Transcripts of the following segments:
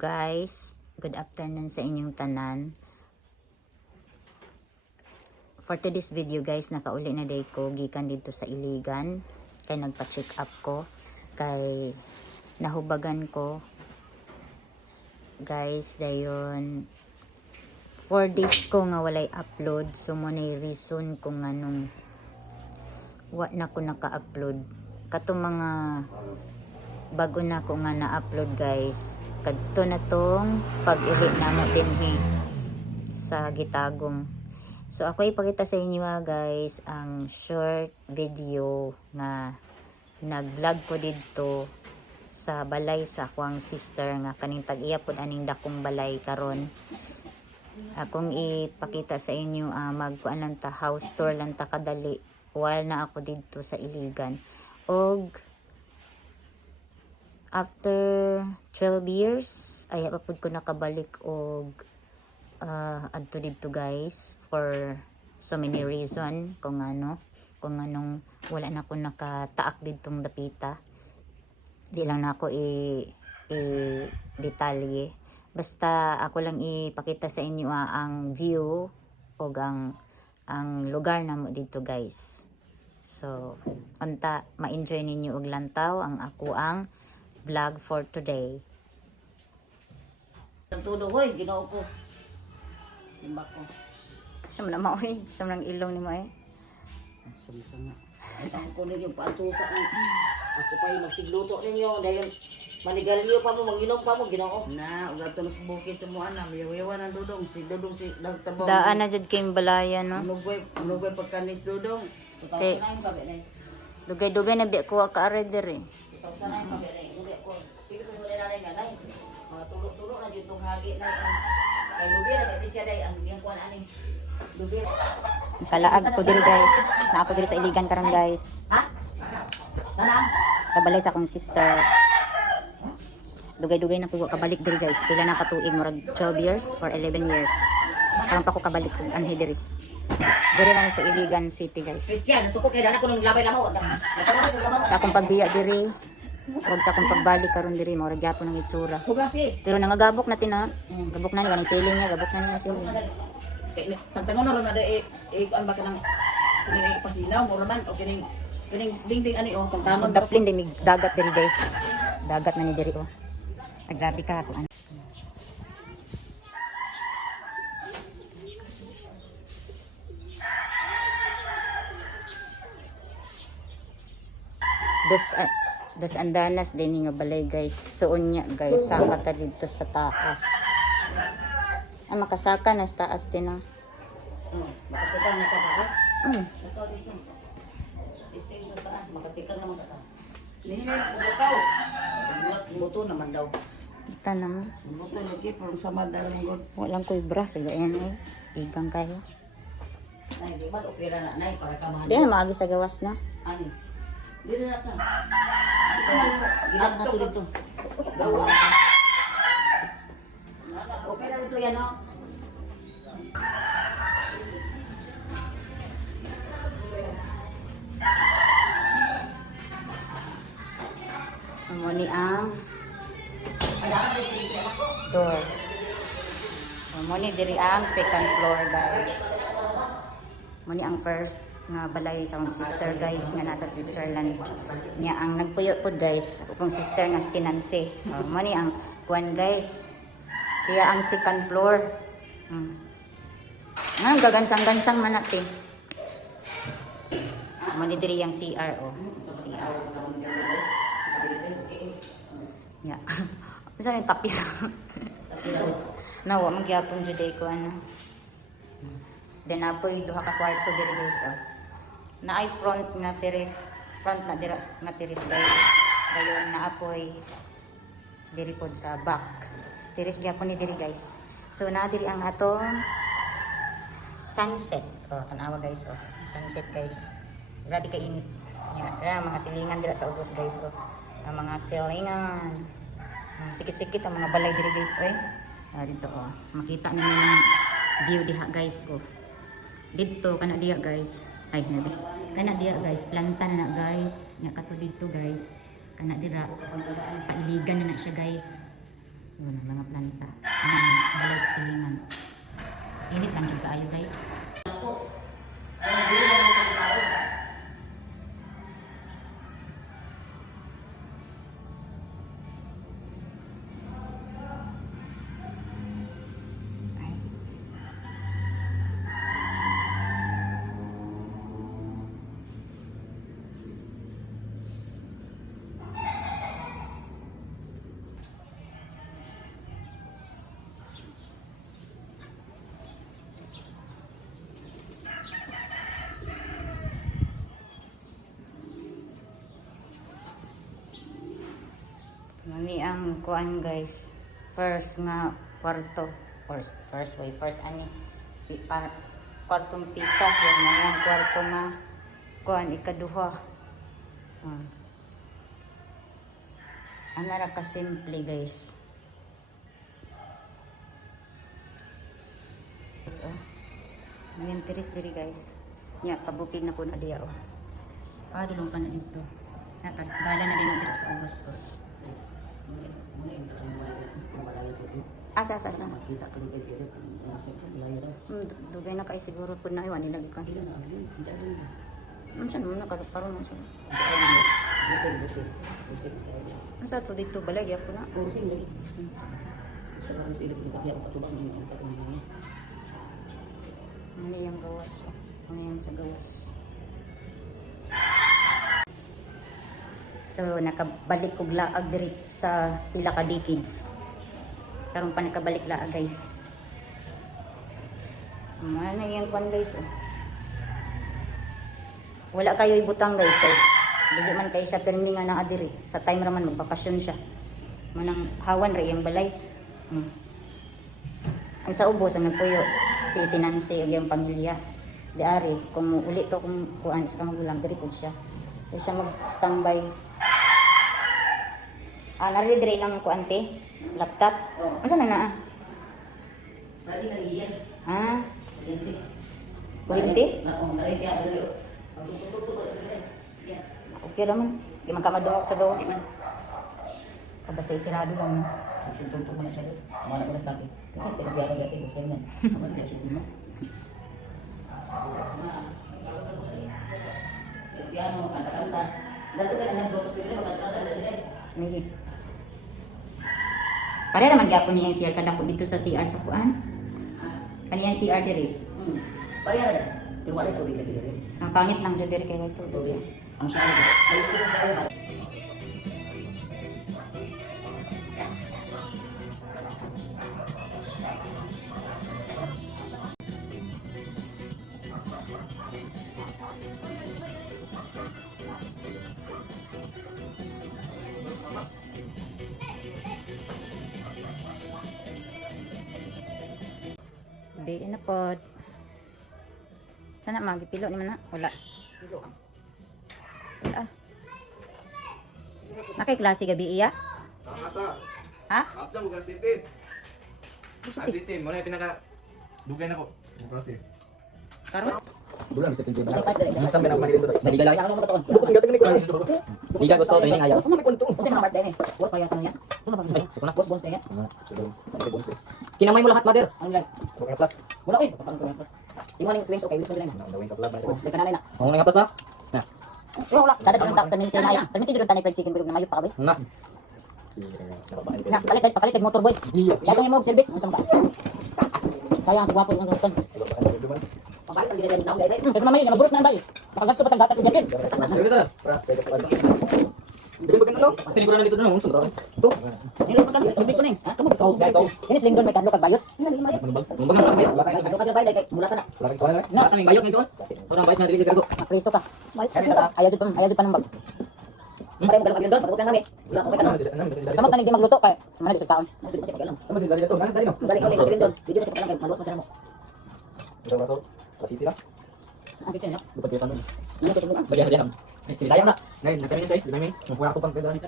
guys, good afternoon sa inyong tanan. For today's video guys, nakauli na day ko gikan dito sa Iligan. Kay nagpa-check up ko, kay nahubagan ko guys, dayon 4 days ko nga walay upload. So mo na reason kung anong wa na ko naka-upload. Kato mga bago na ko nga na-upload guys, kadto na tong pag-uli na mo din sa Gitagum. So ako ipakita sa inyo guys ang short video na nag-vlog ko dito sa balay sa akong sister nga kaning tag-iya pod aning dakong balay karon. Akong ipakita sa inyo magkuan lang ta, house tour lang ta kadali while na ako dito sa Iligan. Og after 12 years ay papud ko nakabalik og adto dito guys for so many reason kung anong wala na ko nakataak ditong dapita. Di lang na ako detalye, basta ako lang ipakita sa inyo ang view o ang lugar na mo dito guys. So unta ma-enjoy ninyo og lantaw ang ako ang vlog for today. Tudo hoy, ginoo ko. Timba ko. Sa man maoy, sa man ilong ni mo eh. Samsa nga. Ang ko ninyo paatusa ni. Ako pa yung magsigluto ninyo dahil manigalyo pa mo, mag-inom pa mo, ginoo. Na, ug ato sa bukid sa mo ana, yawa ng dudong, si dudong si nagtabong. Daan na jud kay balaya no. Nugway pagkanis dudong. Okay. Dugay-dugay na biya ko ka areder eh. Tulok-tulok na dito hagi na kay lubi na di siya day ang yang kuan ani lubi. Kalaag ko diri guys. Na ako diri sa Iligan karon guys. Ha? Tanang Sa balay sa akong sister. Dugay-dugay na ko kabalik diri guys. Pila na katuig murag 12 years or 11 years. Karon pa ko kabalik anhi diri. Diri lang sa Iligan City guys. Christian, suko kay dana ko nung labay lamo. Sa akong pagbiya diri, wag sa akong pagbalik karon diri murag gyapon ang itsura. Hugasi. Pero nangagabok na tina. Gabok na ni ganing ceiling niya, gabok na niya ceiling. Tantangon na ron na an ba kanang kini pasinaw mo man o kining ding ani o tantangon Magdaplin din mig dagat diri guys. Dagat man ni diri oh. Ay, grabe ka ako. Dos andanas din nga balay guys. Suon niya guys, saka ta dito sa taas. Makasaka na sa taas din ah. Makatikang na taas. Mm. Ito dito. Stay sa taas makatikang naman ta. Nihinay ko taw. Buto naman daw. Kita naman. Buto lagi from samad dalam god. Walang ko'y braso. Ganyan eh. Igang kayo. Nay, di ba opera na nay para ka man. Di na maagi sa gawas na. Ani. Dili na ta. Gilat na to dito. Gawa. Opera dito yan no. So muni ang door. So muni diri ang second floor guys. Muni ang first nga balay sa akong sister guys nga nasa Switzerland. Niya ang nagpuyo pod guys, akong sister nga si Nancy. Muni ang kuan guys. Kaya ang second floor. Ang gagansang-gansang man natin. Muni diri ang CR oh. CR. Ya. Bisa ni tapir. Nawa magyapon jud ko ano. Then apoy duha ka kwarto diri guys oh. Na ay front na terrace, front na dira nga terrace guys. Dayon na apoy diri pod sa back. Terrace gyapon ni diri guys. So na diri ang atong sunset. Oh, tanawa guys oh. Sunset guys. Grabe ka init. Ya, mga silingan dira sa ubos guys oh. Ang mga silingan. Sikit-sikit ang mga balay diri guys oy. Dito oh. Makita ninyo yung view diha guys oh. Dito kana diha guys. Ay nabi. Kana diha guys, planta na guys. Nya kato dito guys. Kana dira pailigan na siya guys. Yun ang mga planta. Balay sa silingan. Init lang siya kaayo guys. Ay. Mami ang kuan guys. First nga kwarto. First ani kwartong pikas yan na yung kwarto nga kuan ikaduha. Ana ra ka simple guys. So, ngayon tiris diri guys. Nya pabukid na ko na diya oh. Padulong pa na dito. Nakagala na din dito sa ubos ko. Asa. Dugay na kayo siguro po na iwan nilagi ka. Saan mo nakaroon mo siya? Sa to dito balay po na. Ano yung gawas? Ano yung sa gawas? So nakabalik kog laag diri sa pila ka decades. Karon pa nakabalik laag guys. Ano yung kwan guys? Oh. Wala kayo ibutang guys kay dili man kay siya permi nga naa diri. Sa time ra man magbakasyon siya. Manang hawan ra iyang balay. Ang sa ubos ang nagpuyo si tinansi ug iyang pamilya. Di ari kung uli to kung kuan sa magulang diri pud siya. Di siya mag-standby. Nari dire lang ko ante, laptop. Asa na naa? Kuryente? Okay ra man. Di man ka madungog sa gawas. Basta isirado lang. Tuntun mo na siya. Mana ko na start. Kasi pinagyan ko dati usan yan. Aman na siya mo. Yan mo kanta-kanta. Dato ka na nagboto pero kanta-kanta na sila. Migi. Pare naman gyapon niya yung CR kada ko dito sa CR sa kuan. Kaniyang CR diri. Pare na. Pero wala ko dito dito. Ang pangit lang jud diri kay ito. Ang sabi ko. Ayos ko sa sabi. Di na pod. Sana magipilo ni man na. Wala. Wala. Nakay klase gabi iya? Ha? After mo kasi City, mo na pinaka dugay na ko. Kasi. Karon Bulan bisa tintin ba? Minsan meron man dito. Sa liga lang. Liga gusto training ayaw. Ano may kunto? Unsa na birthday ni? Work pa yan niya. Ano ba? Ay, ito na. Boss boss niya. Kinamay mo lahat, mother. Ano lang? Okay plus. Wala ko eh. Paano ko lang? Imo ning twins okay, wish mo din na. Gawin sa club na ito. Teka na na. Ang nga plus na. Na. Wala. Sada ko ta permit na ay. Permit jud tani fried chicken bulog na mayo pa ka boy. Na. Na palit kay motor boy. Yatong imo service unsa ba? Kaya ang gwapo ang gusto. Pabalik ang ginagawa ng dai. Pero mamaya na maburot na bay. Pakagasto pa tang gata ko japin. Dili ba ganun? Pelikula na dito na unsa ba? To. Nilo pa kan tubig ko ning. Ha kamo ko. Ini sling don may kadlo kag bayot. Ano ba? Ano ba ganun? Kadlo kag bayot kay mula ka na. Wala kang na. No, Kami bayot nito. Parang bayot na dili dito. Preso ka. Ayaw jud pa nang bag. Pare mo kadlo kag don, pagutang kami. Wala ko kay kadlo. Kamo tanig di magluto kay mana di sa taon. Ano ba dito? Nasa dali no. Balik ulit sling don. Video sa kanang maluwas mo. Ito ba to? Sa city lang. Ang kita na. Lupa dito tanong. Ano ko tubukan? Bagyan diyan. Sige sayang na. Ngayon, nagkami niya guys. Dinamin. Mura ko pang kada. Di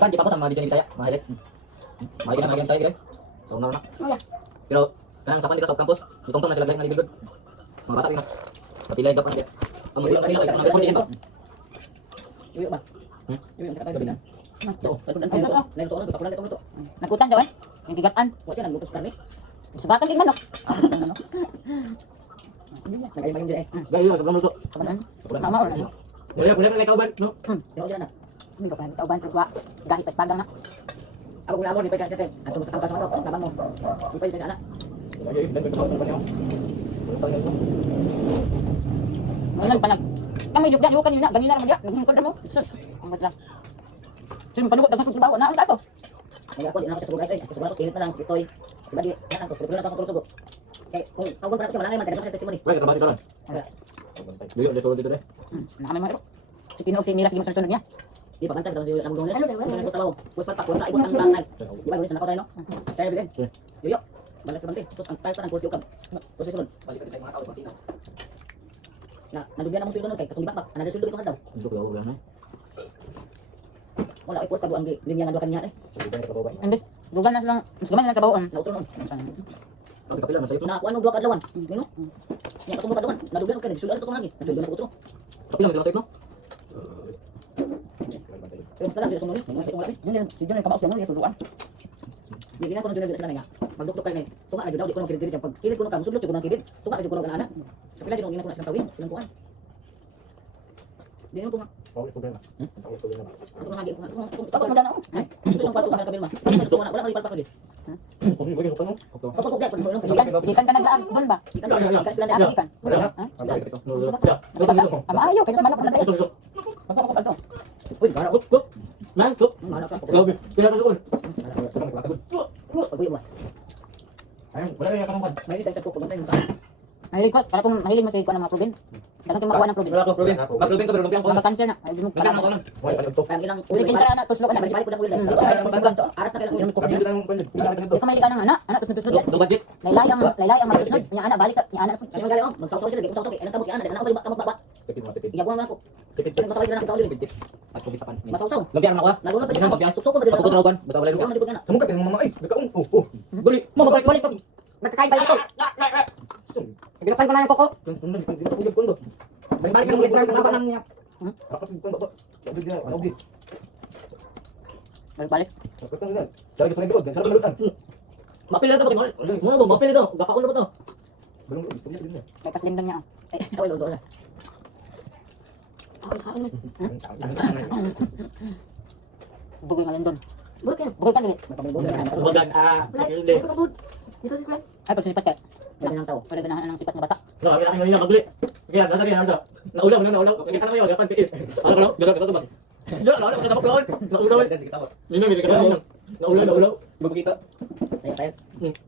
kan di pa ko sa mga diyan saya. Mga highlights. Mga highlights saya guys. So na. Wala. Pero kanang sa dito sa campus, itong na sila guys nga good. Mga bata pingat. Kapilay dapat dia. Pamulong kanila ito mga konti ba? Iyo ba? Iyo ang kakabay sila. To, pagkudan ko. Lain to, pagkudan ko to. nagkutan daw eh. Yung gigatan. Wala siya naglutos karne. Subatan din manok. Nagayong dire. Gayo, ito mo to. Kabanan. Nama or ano? Wala ka kauban, no? Tengok dia na. Hindi ko pa nagtauban sa kuha. Gahi pa pagang na. Ako kung amor di pa ka tete. Ato sa kampas mo. Tabang mo. Di pa na. Gayo, ben ko pa niyo. Ngayon pa nag. Kami juga juga kanina. Ganina naman dia. Nagmungkod mo. Sus. Ang matla. Sino panugod dagat sa trabaho na ang dato. Kaya ako di na ako sa sugar guys. Sa sugar ko kilit na lang sa kitoy. Diba di na ako sugar na ako sugo. Kay kung ako pa sa malangay man kada sa testimony. Wala ka ba dito ron? Gayo, dito dito deh. Nakami mo ito. Si Tino si Mira sige mo sunod niya. Di pa bantay daw yung among dong. Ano ko tawo. Kuy pa ko na ibot ang bangay. Di ba gusto na ko tayo no? Kaya bilin. Yoyo. Balas ka bantay. Sus ang tayo sa ang kursi ukab. Kursi sunod. Balik ka sa mga tao basina. Na nadugyan na mo sulod kay katong dibak. Ana sulod ko daw. Untuk gawo gana. Wala ay kursa ang linya nga duha kanya eh. Dito ka ba? Andes. Dugan na silang. Mas gaman na trabaho. Na utro non. Ang kapila na sayo. Na ako ano duha kadlawan. Ngino? Nya katong kadlawan. Nadugyan ko kay sulod ko lagi. Nadugyan na utro. Kapila na sayo no? Pero kala dito sunod. Mga itong wala ni. Hindi si John ay kamaos yan. Tuluan. Di na ko nang dito sa nga. Magduktok kay ni. Tunga na daw di ko nang kirid pag kirid ko nang kamusudlot ko nang kirid. Tunga na ko nang ana. Kapila di ko ina ko na sa tawin. Silang kuan. Di na ko nga. Pawis ko na. Pawis ko na. Ako nang agi ko nga. Takot mo na ako. Ay, ito yung kwarto ka na kabilma. Wala ka rin palpa ko di. Kung hindi ko pa no. Ako ko dai ko nung Ikan ka naglaag. Doon ba? ikan sila na Ikan. Wala. Ha? Ang balik ito. No. Ya. Ama ayaw. Kasi manok naman tayo. Ito ito. Magkakapag pa ito. Uy, bara Kuk kuk. Man kuk. mana ka. Gabi. Kaya ka doon. Uy, uy. Ayun, wala kaya ka naman. May isa ko ko bantay mo. Mahilig ko. Para kung mahilig mo sa ikuan ng mga protein. Dapat kang makuha ng protein. Wala ko problem. Mag-problem ka pero lumpiang ko. Mga cancer na. Ayaw mo Wala para. ko lang. Wala pa ito. Ang ilang Sige, kinsa na. Tuslo ka na. balik ko na ulit. Aras na kailang Kapila tayo ng kunya. Wala ka Di ka mahilig ka ng anak. Anak, tuslo-tuslo yan. Do budget. Laylay ang magtusnod. Yung anak, balik sa. Yung anak. Sino galing magsaw-saw sila, magsaw-saw kay anong tabot yan, ana ko kamot baba. Tipid mo tipid. Iyabuan mo na ako. Tipid. Sino matawag na nakita ulit. At kupit pa pan. Masaw-saw. Lumpiang ako. Nagulong pa Hindi din. nang kopyan. Suksok ko na din. Ako trawan. Basta wala Ikaw ko. na dibog na. Kamu ka mga ay, nagkaong. Guli. Mo balik balik. Magkakain tayo dito. Pinatay ko na yung koko. Hindi ko yung kundo. Balik ng kundo kasama nang niya. Dapat yung kundo ba? Sabi niya, okay. Balik-balik. Dapat ang ganun. Sarap gusto na yung sarap malutan. Mapil ito bakit mo na ba mapil ito. Gapa ko na ba to? Balong gusto niya din. May paslindang niya. Oy, lo na. Bugoy nga lindon. Bukan. Bugoy ka dili. Bagan hindi. Ay, pag sinipat ka. Dali nang tao. Pwede ganahan ng sipat na bata. No, kaya kami ngayon maguli. Kaya nasa kaya nada. Naulaw na naulaw. Kaya kana kayo, yapan piit. Ano ko no? Dira ka ba? Dira na kita pa Naulaw. Nino bi ka na. Naulaw. Iba kita. Saya tayo.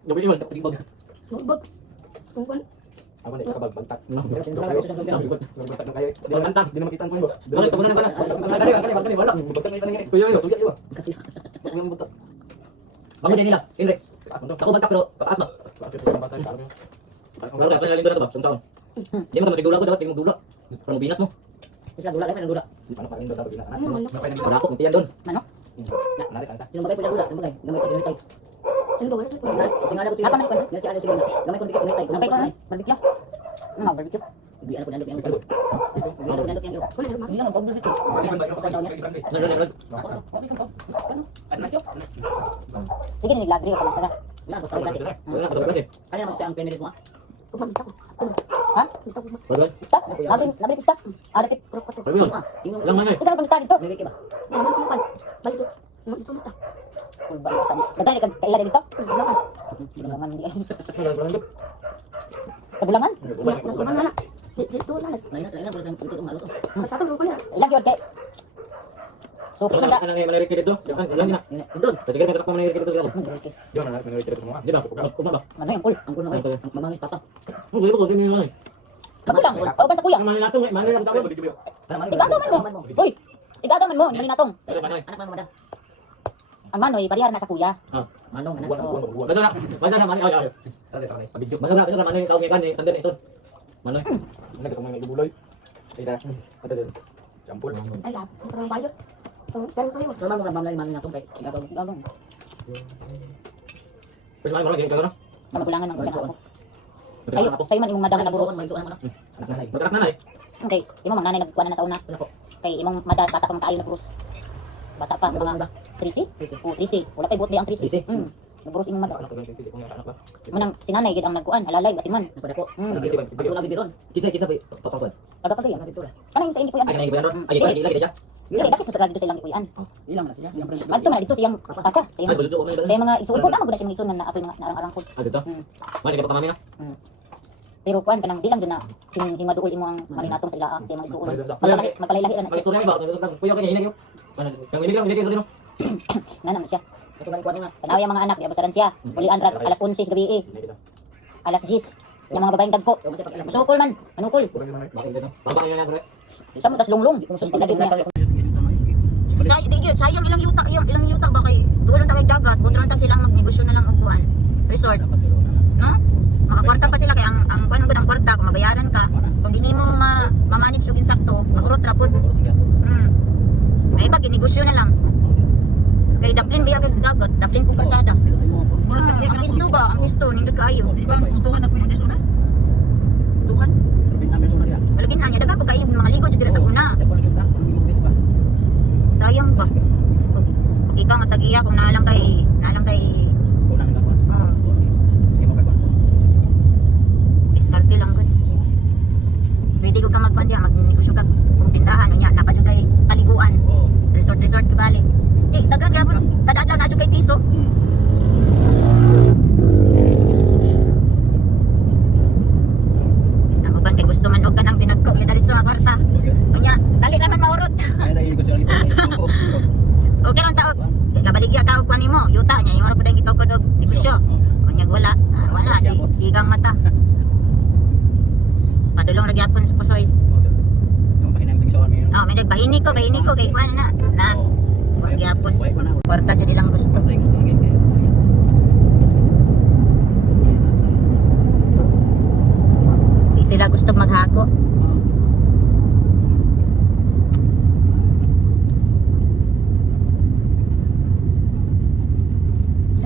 Gabi iman tak tibag. Bag. Tungkol. Ako na ikabag bangtat. No. Bangtat na kayo. Di na makita ang kundo. Bakit tumunan na pala? Kali wala. Bangtat na itanin Kuya yo. Suya iwa. Kasi Yung bangtat. Bangun din nila. Index. Taas mo to. Ako bangka pero pataas ba? Taas yung bangtat. Alam mo. Wala ka lindo na to ba? Sumtaon. Di mo magdula ko dapat magdula. Para mo binat mo. isa dula lang dula. Di pa na parin dapat ina. Wala ko kuntiyan doon. Manok? Narik ka. Yung bagay pula dula, yung bagay. Gamay ko dinit tayo. Ano ba? Singala ko tiyo. Apa man ikon? Ngasi ano siguro. Gamay ko dikit dinit tayo. Napay ko na. Barbecue. Barbecue. Di ano ko nandok yang. Di ano ko nandok yang. Kuno herma. Ini ang problem dito. Sige, nilagri ako masara. Lang ko tayo dati. Kaya naman siya ang permit mo. Ha? Wala. Pista? Nabili pista? Ah, dapit. Sabi yun. Lang man eh. Isa ka pang pista dito? May ba? Kulba. Nagkali ka kailan dito? Bulangan hindi. Sa bulangan? Lain ko lang ito umalo to. Ilang yun kay. So, kaya ka. Ano nga manayrik dito? Alam niya. Doon. Kasi kaya makatak pa manayrik dito ako. Di ba na pinag dito mo? Di ba? Kuma ba? Ano yung kul? Ang kuno ay ang mamangis papa. Mo ba ko din yung ano? Magulang. Pao ba sa kuya? Manay nato, manay nato ako. Igagaman mo. Uy! Igagaman mo. Hindi natong. Ano manay? Anak man madam. Ang manoy, parihar na sa kuya. Manong anak. Basta na manay ay. Basta na manay tao nga ni tanda ito. Manay. Ano ka mga ibuloy? Ida. Ada din. Campur. Ay, lap. Ang parang bayo. Sarang-sarang mo. Sama mo mamlay man natong kay igagaw. Igagaman. Basta manay mga gano'n. Na magulangan ng isang ako. Sa'yo, Sa'yo man imong madam na buros. Magsuon mo na. Anak nanay. Matarak nanay. Okay, imong mga nanay nagkuha na sa una. Kay imong madam bata pa man kaayo na buros. Bata pa mga 3C? Oh, 3C. Wala kay buot di ang 3C. 3C? Naburos imong mata. Anak ko ganito, hindi ko nga anak ba. Manang sinanay gid ang nagkuan, alalay batiman. Napada ko. Pag lagi biron. Kitsa ba? Totoo. Pagkatay Ano dito ra? kanang sa indi ko yan. Ay kanang ibuyan ron. Ay di lagi siya. Dili dapat sa dito silang ikuyan. Ilang na siya. Ilang Adto man dito siyang kaka. Ay bulod ko Sa mga isuon ko na maguna siya mga isuon na ato mga narang-arangkod. Ah dito. Mm. Mali ka pa kami na. Pero kuan kanang di lang dyan na himaduol imo ang marinatong sa ilaang sa mga isuon. Magpalay-lahi ra na May siya. istorya ba? Puyo kanya hinag yo. Kang hinag lang hindi kayo sa dino. Nga naman siya. Ito kan kuan nga. Tanaw yung mga anak, yabasaran siya. Ulian ra alas 11 sa gabi eh. Alas 10. Yung mga babaeng dagko. Masukol man, manukol. Bakit dito? Baba niyo na bro. Sa mo tas lunglong. Sus lagi na. Sayang ilang yuta ba kay duol ta kay dagat, butron ta silang magnegosyo na lang og kuan. Resort, no? Makakwarta pa sila kay ang kuan mo ang kwarta kung mabayaran ka. Kung di nimo ma-manage yung insakto, mahurot ra pud. May pag ginegosyo na lang. Kay Dublin biya kay dagat, Dublin po karsada. Ang pisto ba? Ang pisto nindot kaayo. Di ba tutuhan na po yung deso na? Tutuhan. Walagin anya daga pag kaayo mga ligo jud dira sa una. Sayang ba? Pag ikaw nga tag-iya kung nalang kay diskarte lang gud. Pwede ko ka magkuan diya, magnegosyo kag tindahan unya, nakajud kay paliguan. Resort ka bali. Di daghan gyapon kada adlaw na jud kay piso. Ang uban kay gusto man og kanang tinagko ya dalit sa kwarta. Unya, dali naman mahurot. O karon taog gabaligya ka og kuan nimo, yuta nya imo ra pud ang gitugod og negosyo. Unya wala, sigang mata. Padulong ra gyapon sa pusoy. Oh, may nagbahinig ko kay kuan na. Kuan gyapon. Kwarta jud ilang gusto. Di sila gusto maghako.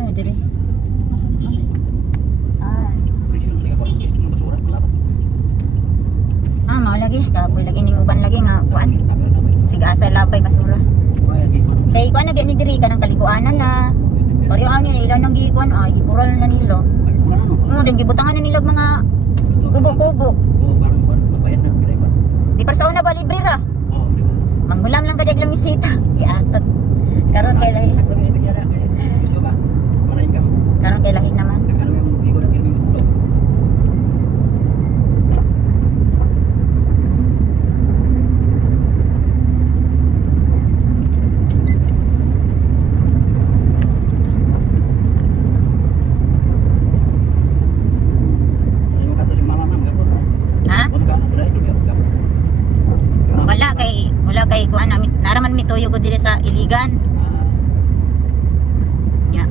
Ay, diri. Mao lagi, kapoy lagi ning uban lagi nga kuan. Sigasa labay basura. Kay kuan na biya ni diri kanang kaliguanan na. Pareho ani ilan nang gikuan gikural na nilo. Din gibutangan na nila og mga kubo-kubo. Di persona ba libre ra? Manghulam lang kadyag lamisita. Giatot. Karon kay lahi. Karon kay lahi naman. Ha? Wala kay kuan na naraman mi tuyo ko diri sa Iligan. Ya.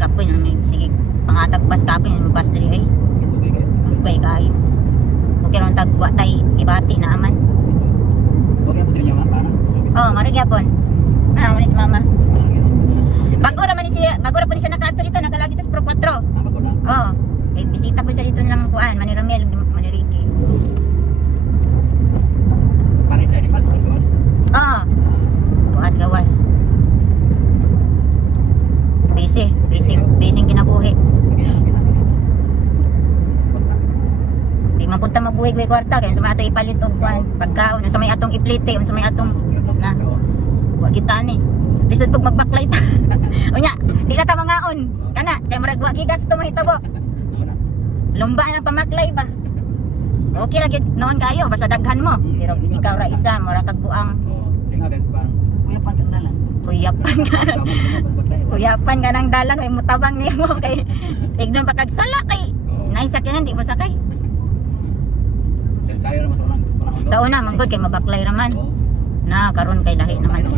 Kapoy na may sige pangatag bas kapoy na bas diri ay. Tugay kayo. Okay ron tagwa tay ibati na aman. Oh, mari gyapon. Ah, manis mama. Bago ra pa ni siya nakaadto dito, nakalagi dito sa Pro 4. Oh, eh bisita po siya dito lang kuan, Manny Romel, Manny Ricky. Oh. Gawas. Busy kinabuhi. Di man punta mabuhi kay kwarta kay sa may atong ipalit og kuan, pagkaon, sa may atong iplite, sa may atong na. Wa kita ni. Lisod pag magbaklight. Unya, di na ta mangaon. Kana kay murag wa gigasto mahitabo. Lumba na pamaklay ba? Okay ra gyud noon kayo basta daghan mo. Pero ikaw ra isa, mura kag buang. Kuyapan ka ng dalan, may mutabang nimo kay tignon pa kag sala kay naisakyanan di mo sakay. Sa una manggod kay mabaklay raman. Na karon kay lahi naman.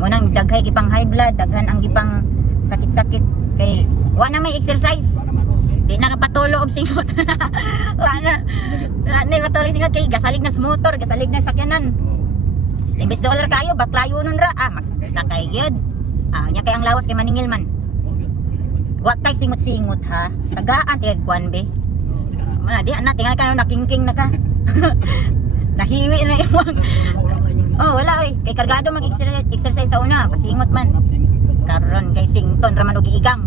Munang daghay gipang high blood, daghan ang gipang sakit-sakit kay wa na may exercise. Di nakapatulo og singot. Wa na patulog singot kay gasalig na sa motor, gasalig na sa sakyanan. Imbes dollar kayo, baklayo nun ra. Magsakay gyud. Nya kay ang lawas kay maningil man. Wa kay singot-singot ha. Tagaan tigag kuan be. Di na tingal ka nakingking na ka. Nahiwi na imong. Oh, wala oy. Kay kargado mag-exercise sa una, pasingot man. Karon kay sington raman og iigang.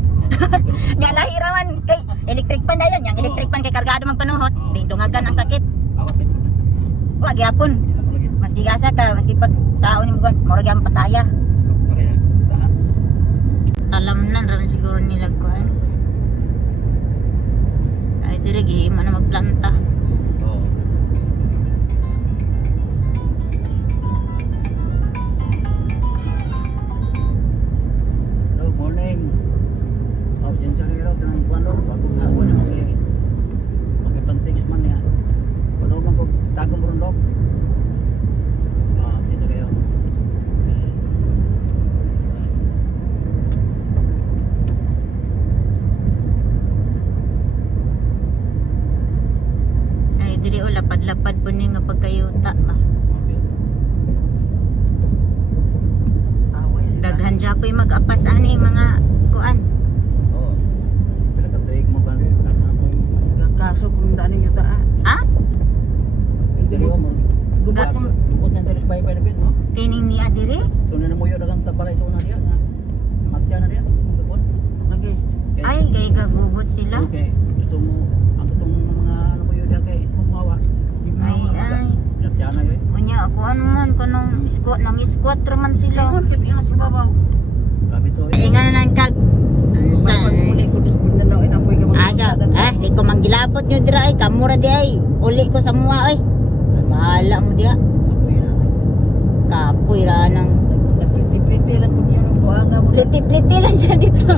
Nya lahi raman kay electric pan dayon, yang electric pan kay kargado magpanuhot, di dungagan ang sakit. Awak itu. Wa gyapon. Apa lagi? Maski gasa ka, maski pag saon imong gon, mura gyapon pataya. Pakai tahan. Talamnan raman siguro nila kuan. Ay dire gihimo na magplanta. Oh. Hello, morning. Oh, dyan siya kayo kanang kuwan do. Bago nga ako na pakai penting man ya. Kuno man ko tagong rondok. Ah, dyan siya kayo. Ay dire o lapad-lapad po ni nga pagkayuta ba. Daghan siya po mag-apas ani mga kuan. Oh. Pinakatuig mo ba rin? Kaso kung daan niyo ta. Ha? Hindi mo mo. Ga- Gubot na dari bay-bay na bit, no? Kining ni adire? Tunay na mo yun dagang tabalay sa una diya nga. Matya na diya. Ang gagawin. Lagi. Ay kay gagubot sila. Okay. Gusto mo ang tutong mga ano mo yun diya kay pumawa. Ay. Matya na yun. Unya ako man kanang squat nang squat raman sila. Ingon kip ingon sa babaw. Sabi to eh. Ingan na nang kag san. Muli ko dis Mindanao ina ko ikaw. Asa, di ko manggilabot nyo dira ay kamura di ay. Uli ko sa mua ay. Bahala mo diya. Ako yun na. Kapoy ra nang Piti-piti lang ko niya ng buhanga mo. pliti-pliti lang siya dito.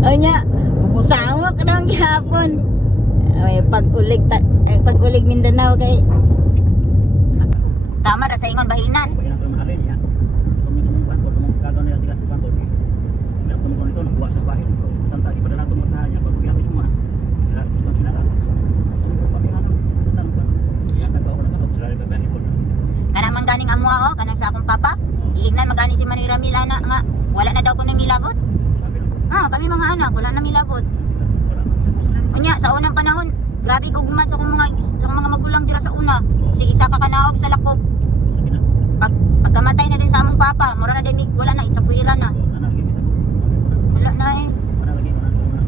Unya, sawak nang gihapon. Ay pag-ulig Mindanao kay tama ra sa ingon bahinan. Pag ina ko mahalin niya. Kung kuwan ko mong gagawin nila tiga kuwan ko. Ina ko mo nito nagbuwa sa bahin. Tanta di padala tong matahan niya pag uyang mo. Sila gusto kinara. Ano pa ano? Tantang ko. Ya tago ko na sila babahin ko. Kana man ganing amua o kanang sa akong papa. Giingnan magani si Manuel Milana nga wala na daw ko na milabot. Sabi lang. Kami mga anak wala na milabot. Wala man sa muslim. Unya sa unang panahon, grabe ko gumat sa akong mga magulang dira sa una. Si isa ka kanaog sa lakop. Pagkamatay na din sa among papa, mura na din wala na itsapuira na. Wala na eh.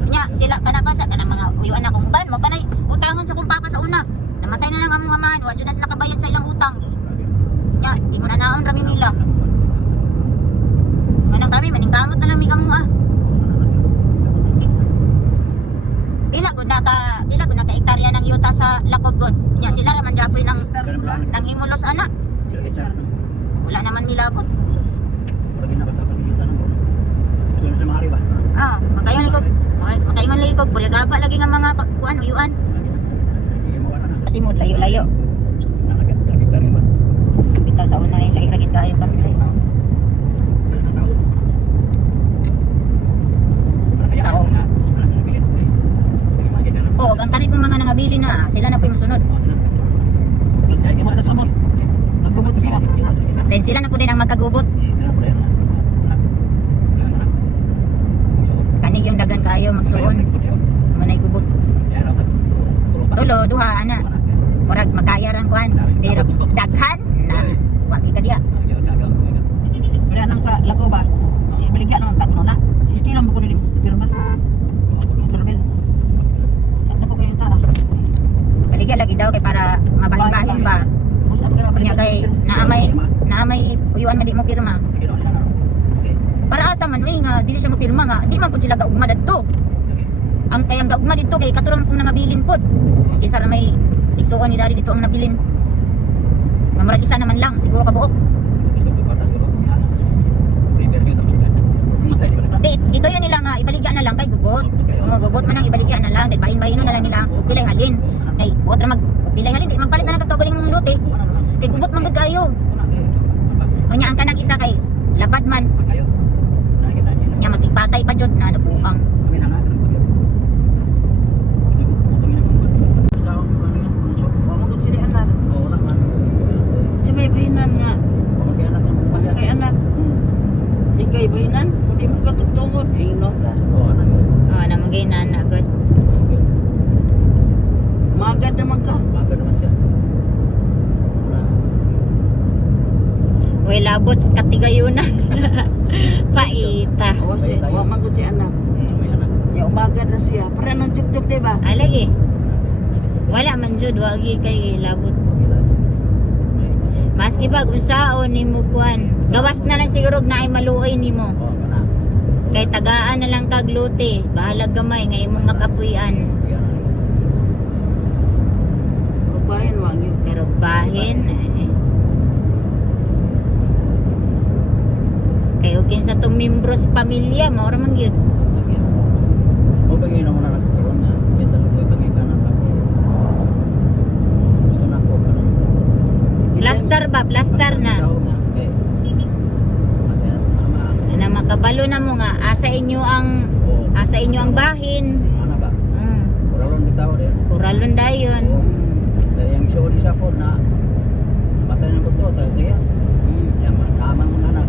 Nya sila kanabasa kana mga uyuan na kong ban mo panay utangan sa kong papa sa una. Namatay na lang among amahan, wa jud na sila kabayad sa ilang utang. Nya di mo na naon rami nila. Manang kami maningkamot na lang mi kamo ah. Pila gud na ka hektarya ng yuta sa Lakob god. Nya sila ra man japoy nang himulos ana. Wala naman milabot. Makayo man likog, bulyagaba lagi nga mga kuan uyuan. Kasi mo layo-layo. Bitaw sa una lahi ra gid kayo karon. Oh, ang kanit mo mga nangabili na, sila na po yung sunod. Then sila na po din ang magkagubot. Kanig yung dagan kayo magsuon. Manay gubot. Tulo, duha, ana. Murag magayaran kuhan. Pero daghan na. Wagi ka diya. Wala nang sa lako ba? Ibaligyan naman tatlo na. Si Stilo mo ko nila pirma. Kontrobel. Ano po kayo ta? Baligyan lagi daw kay para mabahin-bahin ba. Kanya kay naamay uyuan na di mo pirma. Para asa man uy nga dili siya mo pirma nga, di man pud sila gaugma dadto. Ang kayang gaugma dito kay katulong kung nangabilin pod. Kaysa ra may igsuon ni dari dito ang nabilin. Nga murag isa naman lang siguro kabuok. Dito yun nila nga ibaligyan na lang kay gubot. Gubot man ang ibaligyan na lang, dahil bahin-bahino na lang nila ang pilay halin. Kay buot ra pilay halin, di magpalit na lang kagkaguling mong lote. Kay gubot man gud kayo. Unya ang kanang isa kay labad man. Nya magpatay pa jud na nabuang. Si may bahinan nga. Kay anak. Ikay bahinan, hindi mo katutungod. Inom ka. Namagay na agad. Magad naman ka. Uy labot katigayunan. Pai. Balita. O si, wa man ko si anak. May anak. Ya umaga na siya. Para nang juk-juk, diba? Ah, lagi. Wala man jud wagi kay labot. Maski pag unsaon nimo kuan. Gawas na lang siguro na ay maluoy nimo. Oh, kana. Kay tagaan na lang kag luti. Bahala gamay nga imong makapuy-an. Rubahin wag yun. Pero bahin kay ugin sa tong membros pamilya mao ra man gyud. Sige. O bagay na muna nagkaroon nga. Mental ko bagay ka na bagay. Gusto na ko pa lang. Plaster ba? Plaster na. Okay. Mama. Na makabalo na mo nga asa inyo ang bahin. Ano ba? Kuralon bitaw din. Kuralon dayon. Kaya yung show ni Sapon na matay na ko to. Kaya. Yan, amang mga anak.